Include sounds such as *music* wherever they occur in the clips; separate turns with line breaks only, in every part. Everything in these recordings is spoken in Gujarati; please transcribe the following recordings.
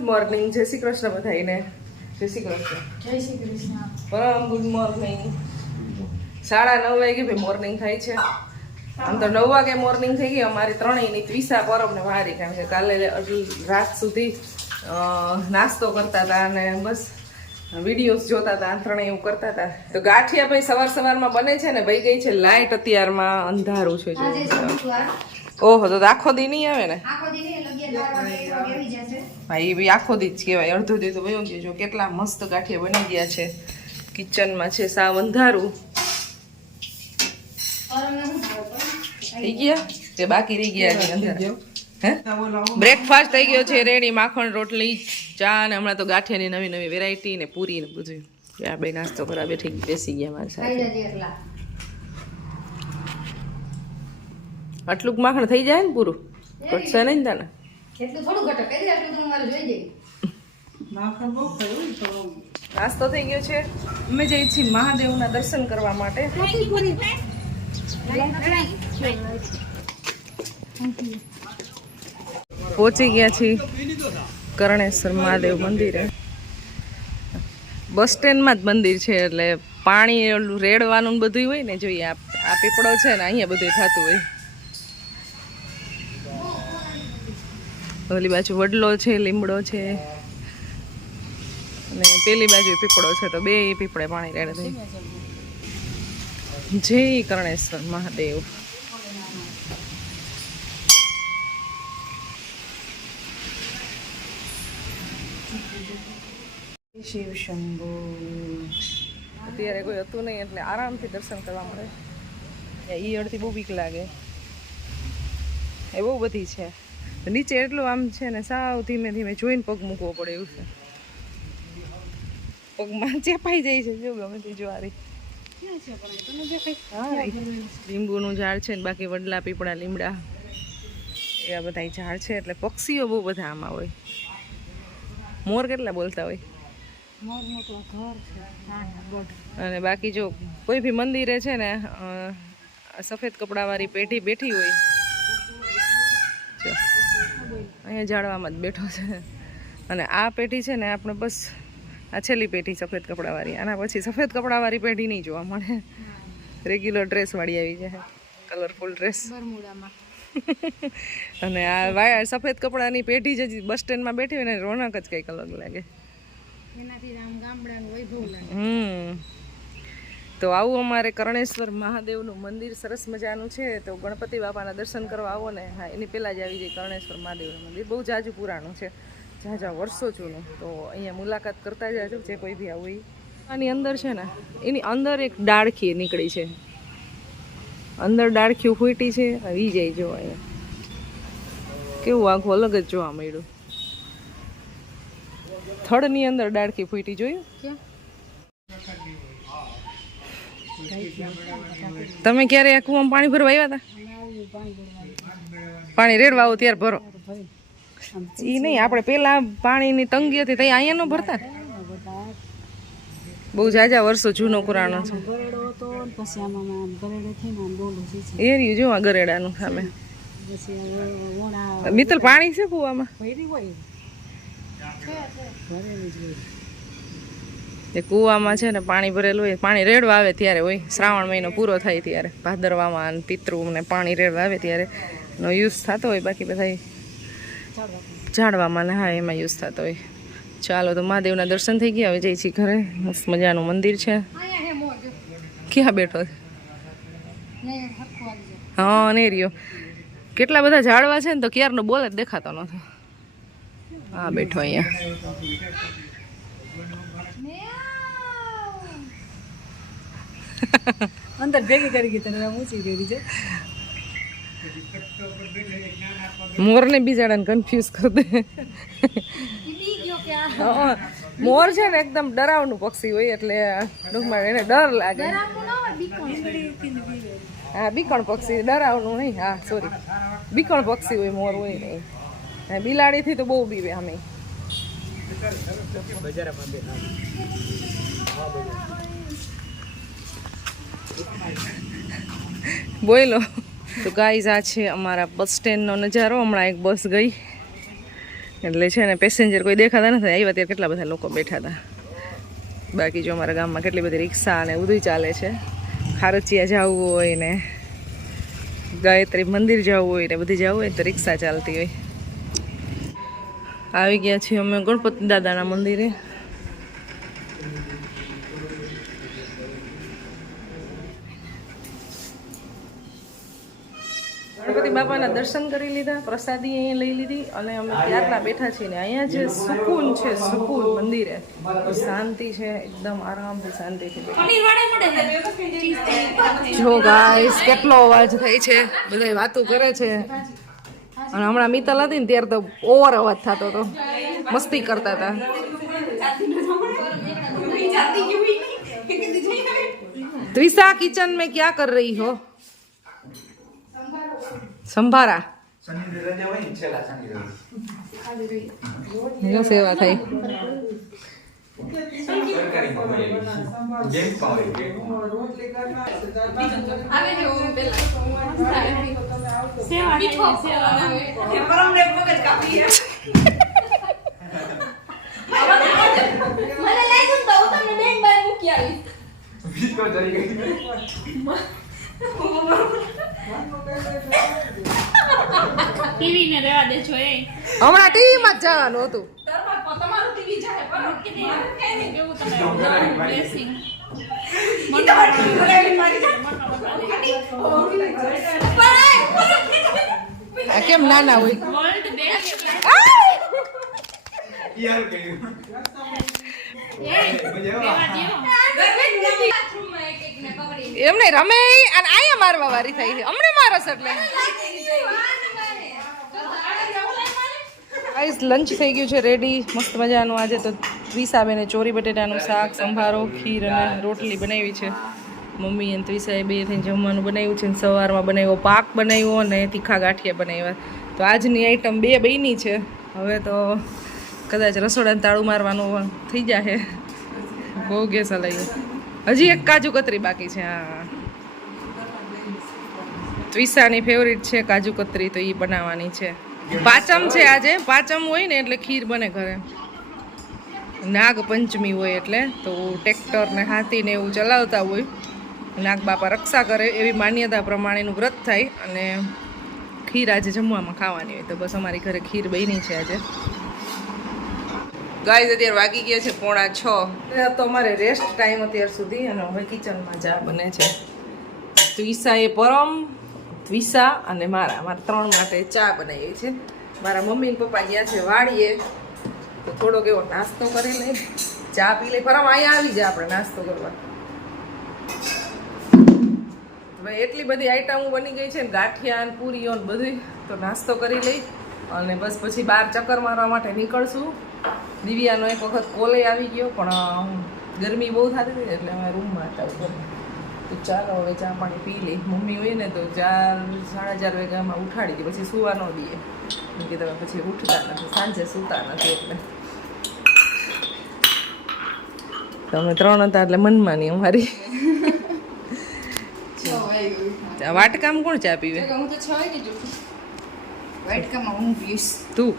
Good morning. જય શ્રી કૃષ્ણ બધાઈને જય શ્રી કૃષ્ણ.
જય શ્રી કૃષ્ણ.
પરમ ગુડ મોર્નિંગ. સાડા નવ વાગે ભાઈ મોર્નિંગ થાય છે. આમ તો નવ વાગે મોર્નિંગ થઈ ગઈ. અમારી ત્રણેયની ત્રીસા પરમ ને વારી. કારણ કે કાલે રાત સુધી નાસ્તો કરતા હતા અને બસ વિડીયોઝ જોતા હતા ત્રણેય એવું કરતા હતા. તો ગાંઠિયા ભાઈ સવાર સવારમાં બને છે ને ભાઈ ગઈ છે લાઇટ અત્યારમાં અંધારું છે ઓહો તો તો આખો દી નહીં આવે ને?
આખો દી
ભાઈ એ બી આખો દી જ કહેવાય. અડધો દી તો વયો ગયો. જો કેટલા મસ્ત ગાંઠિયા બની ગયા છે. કિચનમાં છે સાવ અંધારું? થઈ ગયા? તે બાકી રહી ગયા હે? બ્રેકફાસ્ટ થઈ ગયો છે રેડી માખણ રોટલી ચા ને હમણાં તો ગાંઠિયાની નવી નવી વેરાયટી ને પૂરી ને બધું. આ બે નાસ્તો કરવા બેઠી બેસી ગયા મારી સાથે. આટલું માખણ થઈ જાય ને પૂરું? ઘટશે નહીં તને?
એટલું થોડું ઘટે કઈ આટલું તો મારે જોઈ જઈ
નાસ્તો થઈ ગયો છે. અમે જઈએ છીએ મહાદેવના દર્શન કરવા માટે. પહોંચી ગયા છીએ કરણેશ્વર મહાદેવ મંદિરે. બસ સ્ટેન્ડમાં જ મંદિર છે એટલે પાણી રેડવાનું ને બધું હોય ને જોઈએ આ પીપળો છે ને અહીંયા બધું થતું હોય. ઓલી બાજુ વડલો છે લીમડો છે. અને પેલી બાજુ પીપળો છે તો બે પીપળે પાણી રેડે છે. જય કરણેશ્વર મહાદેવ. શિવ શંભુ. અત્યારે કોઈ હતું નહીં એટલે આરામથી દર્શન કરવા મળે. ઈ અડધી બહુ બીક લાગે. એ બહુ બધી છે. નીચે એટલું આમ છે ને સાવ ધીમે ધીમે જોઈને પગ મૂકવો પડે એવું છે. પગમાં ચેપાઈ જાય છે જો ગમે તે જ્વારી. લીંબુનું ઝાડ છે ને બાકી વડલા પીપળા લીમડા. એવા બધા ઝાડ છે એટલે પક્ષીઓ બહુ બધા આમાં હોય. મોર કેટલા બોલતા હોય? અને બાકી જો કોઈ બી મંદિરે છે ને સફેદ કપડાવાળી પેઢી બેઠી હોય જો. અહીંયા ઝાડવામાં જ બેઠો છે. અને આ પેઢી છે ને આપણે બસ આ છેલ્લી પેઢી સફેદ કપડાવાળી. આના પછી સફેદ કપડાવાળી પેઢી નહીં જોવા મળે. રેગ્યુલર ડ્રેસવાળી આવી જાય. કલરફુલ ડ્રેસ અને આ વાયા સફેદ કપડાની પેઢી જ બસ સ્ટેન્ડમાં બેઠી હોય ને રોનક જ કંઈક અલગ લાગે.
એનાથી આમ ગામડાનું વૈભવ લાગે.
હમ. તો આવું અમારે કરણેશ્વર મહાદેવનું મંદિર સરસ મજાનું છે. તો ગણપતિ બાપાના દર્શન કરવા આવો ને. હા, એની પહેલાં જ આવી જાય કરણેશ્વર મહાદેવનું મંદિર. બહુ જાજુ પુરાણું છે. ઝાઝા વર્ષો જૂનું. તો અહીંયા મુલાકાત કરતા જાજો, જે કોઈ બી આવું આની અંદર છે ને, એની અંદર એક ડાળખી નીકળી છે. અંદર ડાળખી ફૂટી છે. આવી જાય જો અહીંયા. કેવું આખું અલગ જ જોવા મળ્યું. થડની અંદર ડાળખી ફૂટી જોયું?
ક્યાં?
તમે ક્યારે આ કૂવામાં પાણી ભરવા આવ્યા હતા? પાણી રેડવા આવો ત્યારે ભરો. એ નહીં, આપણે પેલા પાણીની તંગી હતી ત્યાં અહીંયા ન ભરતા? બહુ જાજા વર્ષો જૂનો પુરાણો છે. એ રહ્યું જો આ ગરેડાનું સામે. મિત્તલ પાણી છે કૂવામાં? એ કૂવામાં છે ને પાણી ભરેલું હોય, પાણી રેડવા આવે ત્યારે હોય. શ્રાવણ મહિનો પૂરો થાય ત્યારે. ભાદરવામાં અને પિતૃ ને પાણી રેડવા આવે ત્યારે નો યુઝ થતો હોય, બાકી બધા ઝાડવામાં ને હા, એમાં યુઝ થતો હોય. ચાલો, તો મહાદેવના દર્શન થઈ ગયા. હવે જઈ છીએ ઘરે. મસ્ત મજાનું મંદિર છે. ક્યાં બેઠો હા ને રહ્યો કેટલા બધા ઝાડવા છે ને તો ક્યારનો બોલે દેખાતો નથી હા, બેઠો અહીંયા.
અંદર ભેગી કરી ગઈ, તને ઊંચી કરી છે.
મોરને બિચારાને કન્ફ્યુઝ કરી દે. મોર છે ને એકદમ ડરાવનું પક્ષી હોય એટલે ટૂંકમાં એને ડર લાગે. હા, બીકણ પક્ષી, ડરાવનું નહીં. હા સોરી બીકણ પક્ષી હોય, મોર હોય નહીં બિલાડીથી તો બહુ બીવે અમે. બોલો. તો ગાઈઝ આ છે અમારા બસ સ્ટેન્ડનો નજારો. હમણાં એક બસ ગઈ. એટલે છે ને પેસેન્જર કોઈ દેખાતા નથી. આવ્યા ત્યારે કેટલા બધા લોકો બેઠા હતા બાકી જો અમારા ગામમાં કેટલી બધી રિક્ષા અને બધું ચાલે છે. ખારચિયા જવું હોય ને ગાયત્રી મંદિર જવું હોય ને બધી જવું હોય તો રિક્ષા ચાલતી હોય. આવી ગયા છીએ અમે ગણપતિ દાદાના મંદિરે. ગણપતિ બાપાના દર્શન કરી લીધા, પ્રસાદી અહીંયા લઈ લીધી અને અમે ત્યારના બેઠા છીએ ને અહીંયા જે સુકૂન છે, સુકૂન મંદિરે શાંતિ છે, એકદમ આરામથી શાંતિ છે જો ગાઈસ કેટલો અવાજ થાય છે બધા વાતો કરે છે. અને હમણાં મિતલ હતી ને ત્યારે તો ઓવર અવાજ થતો હતો. મસ્તી કરતા હતા. દ્વિશા કિચન મેં ક્યાં કર રહી હો? સંભારા. જો સેવા થઈ
મને લાગ્યું તો હું તમને બેન બાર મૂકી આવીશ.
ટીવી ને રહેવા દેજો એ.
હમણાં ટીવીમાં જ જવાનું હતું.
તમારું ટીવી જાય બરોબર કે નહીં કેવું તમે બ્લેસિંગ
કેમ નાના હોય
વર્લ્ડ બેસ્ટ
યાર
એમને રમે અને આયા મારવા વારી થઈ છે. હમણે મારસ એટલે. ગાઈસ લંચ થઈ ગયું છે રેડી મસ્ત મજાનું આજે તો ત્રિસાબેને ચોરી બટેટાનું શાક, સંભારો, ખીર અને રોટલી બનાવી છે. મમ્મી અને ત્રીસાએ બે થઈને જમવાનું બનાવ્યું છે સવારમાં બનાવ્યો પાક બનાવ્યો અને તીખા ગાંઠિયા બનાવ્યા. તો આજની આઈટમ બે બની છે. હવે તો કદાચ રસોડાને તાળું મારવાનું થઈ જશે બહુ ગેસ હલાવ્યું હજી એક કાજુ કતરી બાકી છે, હા. ત્રિસાની ફેવરિટ છે કાજુ કતરી, તો એ બનાવવાની છે. પાચમ છે આજે, પાચમ હોય ને એટલે ખીર બને ઘરે. નાગ પંચમી હોય એટલે, તો ટ્રેક્ટર ને હાથી ને એવું ચલાવતા હોય. નાગ બાપા રક્ષા કરે, એવી માન્યતા પ્રમાણેનું વ્રત થાય અને ખીર આજે જમવામાં ખાવાની હોય. તો બસ અમારી ઘરે ખીર બની છે આજે. ગાઈઝ અત્યારે વાગી ગયા છે પોણા છ. તો અમારે રેસ્ટ ટાઈમ અત્યાર સુધી અને હવે કિચનમાં ચા બને છે. ત્વિસા એ પરમ ત્વિસા અને મારા મારા ત્રણ માટે ચા બનાવી છે. મારા મમ્મી પપ્પા ગયા છે વાડીએ. તો થોડોક એવો નાસ્તો કરી લઈ. ચા પી લઈ. પરમ, અહીંયા આવી જાય આપણે નાસ્તો કરવા. હવે એટલી બધી આઈટમો બની ગઈ છે ને, ગાંઠિયા પૂરીઓ ને બધી તો નાસ્તો કરી લઈ અને બસ પછી બહાર ચક્કર મારવા માટે નીકળશું. દિવ્યાનો એક વખત કોલે આવી ગયો પણ ગરમી બહુ થતી હતી એટલે અમે રૂમમાં હતા ઉપર તો ચાલો હવે ચા પાણી પી લઈ મમ્મી હોય ને તો ચાર સાડા ચાર વાગ્યામાં ઉઠાડી દે પછી સૂવા ન દઈએ. કેમ કે તમે પછી ઉઠતા નથી સાંજે સૂતા નથી એટલે. તમે ત્રણ હતા એટલે મનમાં નહીં અમારી વાટકામ કોણ ચા પીવે?
હું તો છ વાગે વાટકામાં હું પીશ
તું?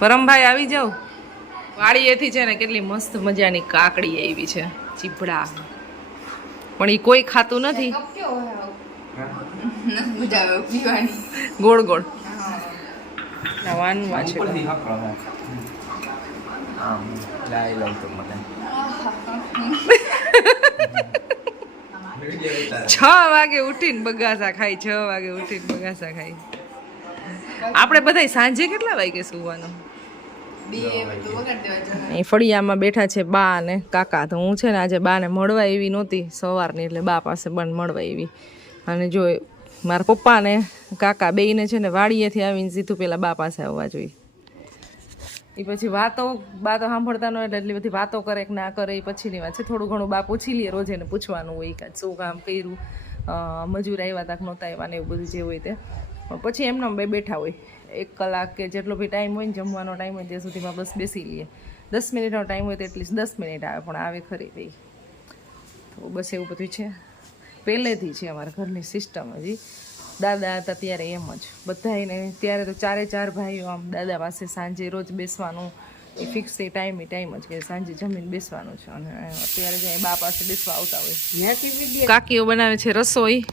પરમભાઈ, આવી જાઓ. વાડીએથી છે ને કેટલી મસ્ત મજાની કાકડી આવી છે, ચીપડા. પણ એ કોઈ ખાતું નથી. ગોળ ગોળ. વાનમાં છ વાગે ઉઠીને બગાસા ખાય, છ વાગે ઉઠીને બગાસા ખાય. આપણે બધાય સાંજે કેટલા વાગે સુવાનું?
બે
ફળિયામાં બેઠા છે બા અને કાકા. તો હું છે ને આજે બાને મળવા એવી નહોતી સવારની એટલે બા પાસે બન મળવા એવી. અને જો મારા પપ્પા ને કાકા બેયને છે ને વાડીએથી આવીને સીધું પેલા બા પાસે આવવા જોઈએ. એ પછી વાતો બા તો સાંભળતા ન એટલે એટલી બધી વાતો કરે કે ના કરે એ પછીની વાત છે. થોડું ઘણું બા પૂછી લઈએ રોજ એને પૂછવાનું હોય કાંઈ શું કામ કર્યું મજૂર આવ્યા તક નહોતા આવ્યા ને એવું બધું જે હોય તે. પણ પછી એમના બે બેઠા હોય. એક કલાક કે જેટલો બી ટાઈમ હોય ને જમવાનો ટાઈમ હોય ત્યાં સુધીમાં બસ બેસી લઈએ. દસ મિનિટનો ટાઈમ હોય તો એટલીસ્ટ દસ મિનિટ આવે પણ આવે ખરી ભાઈ. તો બસ એવું બધું છે. પહેલેથી છે અમારા ઘરની સિસ્ટમ હજી. દાદા હતા ત્યારે એમ જ. બધાને ત્યારે તો ચારે ચાર ભાઈઓ આમ દાદા પાસે સાંજે રોજ બેસવાનું. એ ફિક્સ એ ટાઈમ એ ટાઈમ જ કે સાંજે જમીન બેસવાનું છે. અને અત્યારે જે બા પાસે બેસવા આવતા હોય. કાકીઓ બનાવે છે રસોઈ.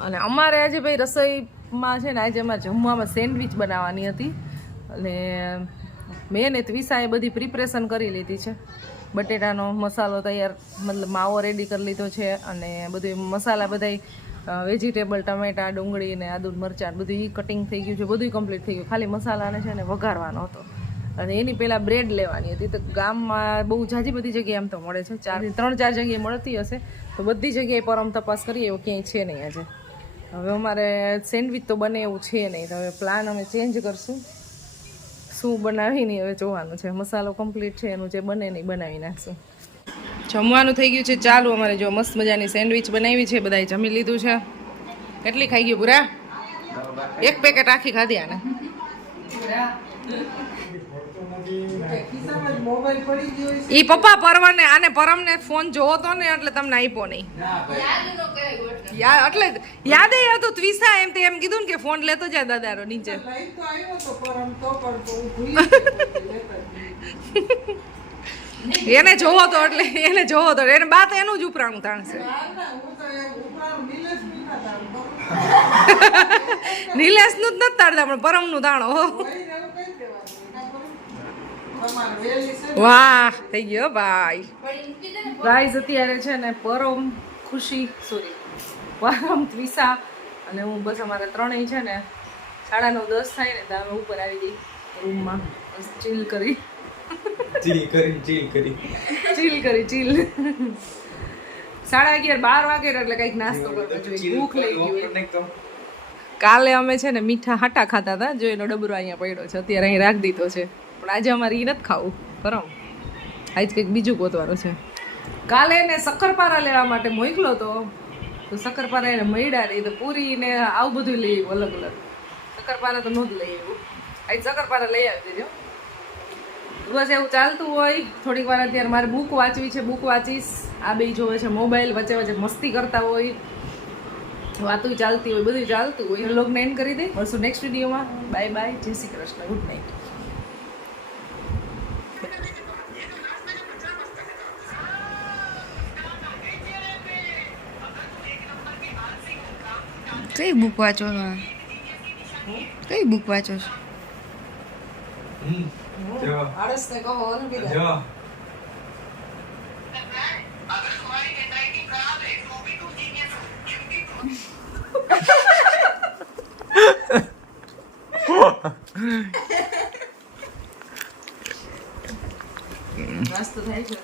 અને અમારે આજે ભાઈ રસોઈમાં છે ને આજે અમારે જમવામાં સેન્ડવિચ બનાવવાની હતી. અને મેં ને ત્વિસાએ બધી પ્રિપરેશન કરી લીધી છે. બટેટાનો મસાલો તૈયાર, મતલબ માવો રેડી કરી લીધો છે અને બધું મસાલા બધા વેજીટેબલ ટમેટા, ડુંગળી ને આદુ મરચાં બધું કટિંગ થઈ ગયું છે. બધું કમ્પ્લીટ થઈ ગયું. ખાલી મસાલાને છે ને વઘારવાનો હતો. અને એની પહેલાં બ્રેડ લેવાની હતી. તો ગામમાં બહુ જાજી બધી જગ્યાએ આમ તો મળે છે. ચાર, ત્રણ, ચાર જગ્યાએ મળતી હશે. તો બધી જગ્યાએ પરમ તપાસ કરીએ એવું ક્યાંય છે નહીં આજે. હવે અમારે સેન્ડવિચ તો બને એવું છે નહીં. તો હવે પ્લાન અમે ચેન્જ કરશું. શું બનાવીને હવે જોવાનું છે. મસાલો કમ્પ્લીટ છે, એનું જે બને નહીં બનાવી નાખશું. જમવાનું થઈ ગયું છે ચાલુ. અમારે જો મસ્ત મજાની સેન્ડવિચ બનાવી છે, બધાએ જમી લીધું છે. કેટલી ખાઈ ગયું પૂરા એક પેકેટ આખી ખાધી આને.
મોબાઈલ પડી ગયો છે.
ઈ પપ્પા પરમને આને પરમને ફોન જોવો તો ને એટલે તમને આપ્યો નહીં યા એટલે યાદ એ હતું ત્વિસા એમ તે એમ કીધું ને કે ફોન લેતો જાય દાદારો નીચે
લઈ તો આવ્યો તો પરમ તો પડતો હું ભૂલી ગયો તો *laughs* લેતા જ.
એને જોવો તો એટલે એને જોવો તો એને બા તો એનું જ ઉપરાણું તાણશે. *laughs* નિલેશનું જ નથી તાળતા પણ પરમનું તાણો હો.
ભાઈને એવું કહી દેવાનું. એના પર તમારે વહેલી છે ને
વાહ થઈ ગયો ભાઈ. ગાઈઝ અત્યારે છે ને પરમ ખુશી સોરી પરમ ત્વિસા અને હું બસ અમારે ત્રણેય છે ને સાડા નવ દસ થાય ને તો અમે ઉપર આવી ગઈ રૂમમાં બસ ચીલ કરી.
ચીલ કરી ચીલ કરી.
ચીલ કરી ચીલ સાડા અગિયાર બાર વાગે એટલે કંઈક નાસ્તો કરવો જોઈએ ભૂખ લઈ ગયું કાલે અમે છે ને મીઠા હાટા ખાતા હતા જો એનો ડબરો અહીંયા પડ્યો છે અત્યારે અહીં રાખી દીધો છે. પણ આજે અમારે એ નથી ખાવું. કરો આજ કંઈક બીજું ગોતવાનું છે. કાલે એને શક્કરપારા લેવા માટે મોકલો તો. તો શક્કરપારા એને મળ્યા નહીં તો પૂરી ને આવું બધું લઈ આવ્યું અલગ અલગ. શક્કરપારા તો નહોતું લઈ આવ્યું. આજ શક્કરપારા લઈ આવી દેજો બસ એવું ચાલતું હોય. થોડીક વાર અત્યારે મારે બુક વાંચવી છે. બુક વાંચીશ. આ બે જોવે છે મોબાઈલ વચ્ચે વચ્ચે મસ્તી કરતા હોય. વાતું ચાલતી હોય બધું ચાલતું હોય. લોગને એન્ડ કરી દે. મળશું નેક્સ્ટ વિડીયોમાં બાય બાય જય શ્રી કૃષ્ણ. ગુડ નાઇટ
કઈ બુક વાંચો છો કઈ બુક વાંચો છો?
મસ્ત થાય છે.